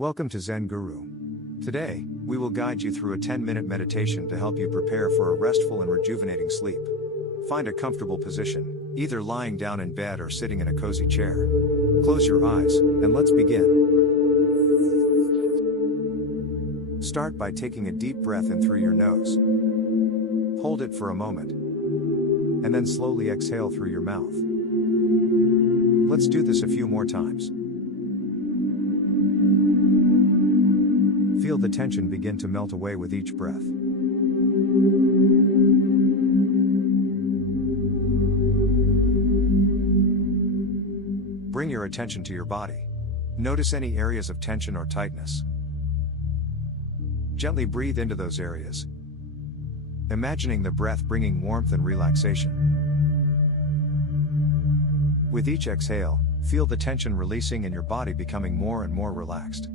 Welcome to ZenGuru. Today, we will guide you through a 10-minute meditation to help you prepare for a restful and rejuvenating sleep. Find a comfortable position, either lying down in bed or sitting in a cozy chair. Close your eyes, and let's begin. Start by taking a deep breath in through your nose. Hold it for a moment, and then slowly exhale through your mouth. Let's do this a few more times. Feel the tension begin to melt away with each breath. Bring your attention to your body. Notice any areas of tension or tightness. Gently breathe into those areas, imagining the breath bringing warmth and relaxation. With each exhale, feel the tension releasing and your body becoming more and more relaxed.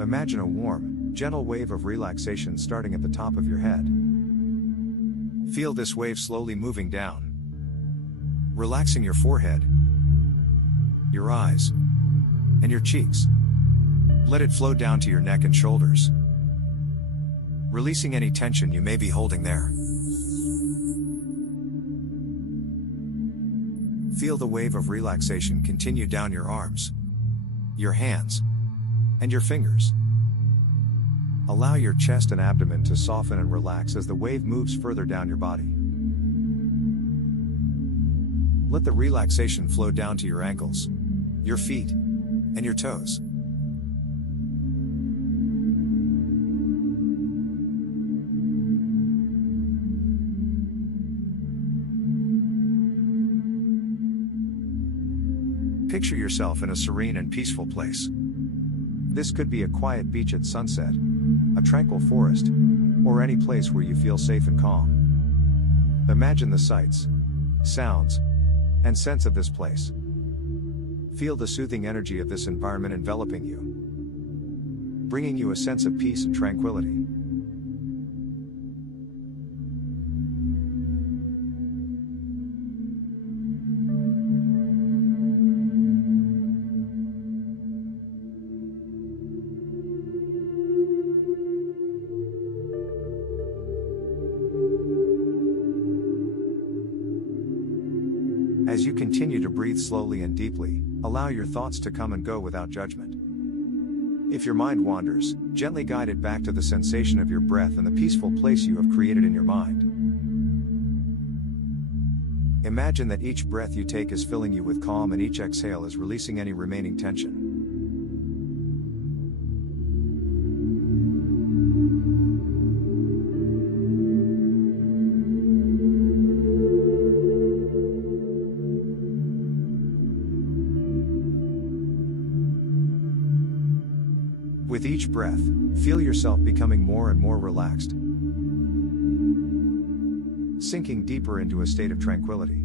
Imagine a warm, gentle wave of relaxation starting at the top of your head. Feel this wave slowly moving down, relaxing your forehead, your eyes, and your cheeks. Let it flow down to your neck and shoulders, releasing any tension you may be holding there. Feel the wave of relaxation continue down your arms, your hands, and your fingers. Allow your chest and abdomen to soften and relax as the wave moves further down your body. Let the relaxation flow down to your ankles, your feet, and your toes. Picture yourself in a serene and peaceful place. This could be a quiet beach at sunset, a tranquil forest, or any place where you feel safe and calm. Imagine the sights, sounds, and scents of this place. Feel the soothing energy of this environment enveloping you, bringing you a sense of peace and tranquility. As you continue to breathe slowly and deeply, allow your thoughts to come and go without judgment. If your mind wanders, gently guide it back to the sensation of your breath and the peaceful place you have created in your mind. Imagine that each breath you take is filling you with calm and each exhale is releasing any remaining tension. With each breath, feel yourself becoming more and more relaxed, sinking deeper into a state of tranquility.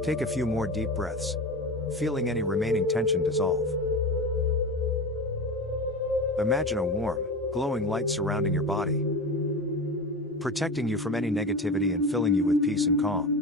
Take a few more deep breaths, feeling any remaining tension dissolve. Imagine a warm, glowing light surrounding your body, protecting you from any negativity and filling you with peace and calm.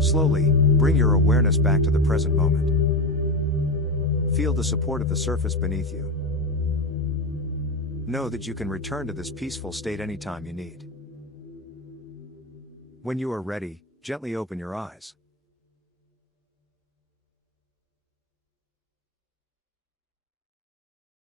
Slowly, bring your awareness back to the present moment. Feel the support of the surface beneath you. Know that you can return to this peaceful state anytime you need. When you are ready, gently open your eyes.